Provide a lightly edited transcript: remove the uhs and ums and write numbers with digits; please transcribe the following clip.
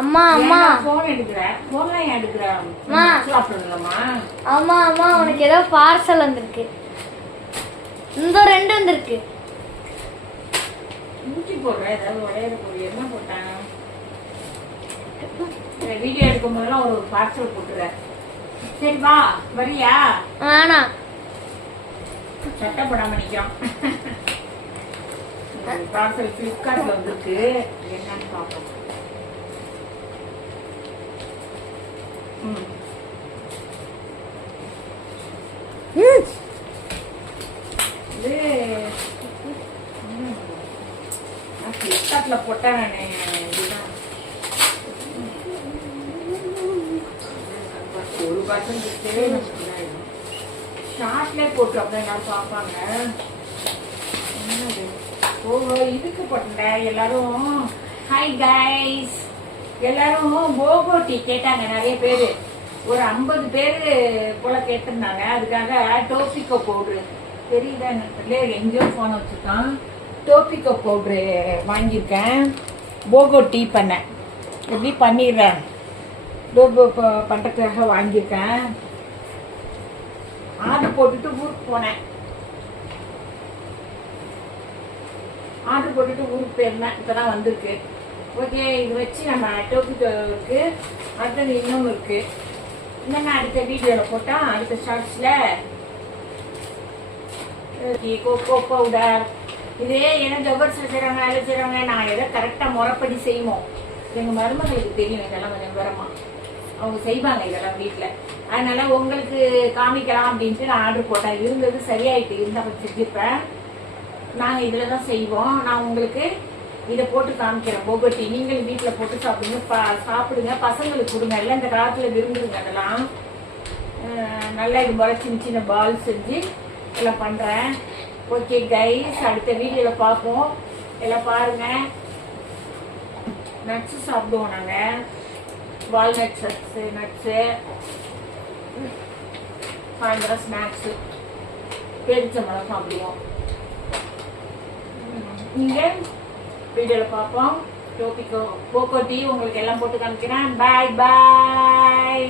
அம்மா அம்மா போன் எடுக்கிறேன். போன்ல ஏன் எடுக்கிறேன்? சாப்பிடுங்கம்மா. அம்மா அம்மா உனக்கு ஏதோ பார்சல் வந்திருக்கு. இந்த 2 வந்திருக்கு. ஊட்டி போடுறேன். ஏதாவது உடையிற பொருள் என்ன போட்டாங்க? வீடியோ எடுக்கும் போதெல்லாம் ஒரு பார்சல் போட்டுறேன். சரி வா, வரியா? வேணாம், சட்டை போடாம நிக்கிறோம். பார்சல் பிளிப்கார்ட்ல வந்திருக்கு. என்னன்னு பார்ப்போம். பிளிப்கார்ட்ல போட்டேன் இதுதான். ஒரு பார்சல் ஷார்ட்லேயே போட்டு அப்படியே எல்லாரும் பார்ப்பாங்க. ஓ இதுக்கு போட்டேன். எல்லாரும் ஹாய் கைஸ், எல்லாரும் போகோ டீ கேட்டாங்க. நிறைய பேர், ஒரு 50 பேர் போல கேட்டிருந்தாங்க. அதுக்காக டோபிகோ பவுட்ரு தெரியுதா எனக்கு எங்கேயோ ஃபோன் வச்சுருக்கான். டோபிகோ பவுட்ரு வாங்கியிருக்கேன். போகோ டீ பண்ணேன். எப்படி பண்ணிடுறேன் டோபோ பண்ணுறதுக்காக வாங்கியிருக்கேன். ஆர்டர் போட்டுட்டு ஊருக்கு போனேன். ஆர்டர் போட்டுட்டு ஊருக்கு போயிருந்தேன். இப்போ தான் வந்திருக்கு. ஓகே, இது வச்சு நம்ம டோபிகோ இருக்கு. அடுத்தது இன்னொன்று இருக்கு. என்னென்ன அடுத்த வீடியோவில் போட்டால் அடுத்த ஷார்ட்ஸில் கோகோ பவுடர் இதே என்ன ஜவ்வரிசியில் செய்கிறாங்க, அதில் செய்கிறாங்க. நான் எதை கரெக்டாக முறைப்படி செய்வோம். எங்கள் மருமகளுக்கு தெரியும் இதெல்லாம் கொஞ்சம் விவரமாக. அவங்க செய்வாங்க இதெல்லாம் வீட்டில். அதனால உங்களுக்கு காமிக்கலாம் அப்படின்ட்டு நான் ஆர்டர் போட்டேன். இருந்தது சரியாயிட்டு இருந்தால் கொஞ்சம் செஞ்சுருப்பேன். நாங்கள் இதில் தான் செய்வோம். நான் உங்களுக்கு இதை போட்டு காமிக்கிறேன். போகட்டி நீங்களும் வீட்டில் போட்டு சாப்பிடுங்க. சாப்பிடுங்க, பசங்களுக்கு கொடுங்க. எல்லாம் இந்த காலத்தில் விரும்புதுங்க. அதெல்லாம் நல்லா இது போல சின்ன சின்ன பால் செஞ்சு எல்லாம் பண்ணுறேன். ஓகே கைஸ், அடுத்த வீடியோவில் பார்ப்போம். எல்லாம் பாருங்கள். நட்ஸு சாப்பிடுவோம் நாங்கள். வால்நட் நட்ஸு சாயந்தரம் ஸ்நாக்ஸு பேரிச்சம்பழம் சாப்பிடுவோம். நீங்கள் வீடியோவில் பார்ப்போம். டோபிகோ போகோ டீ உங்களுக்கு எல்லாம் போட்டு காமிக்கிறேன். பாய் பாய்.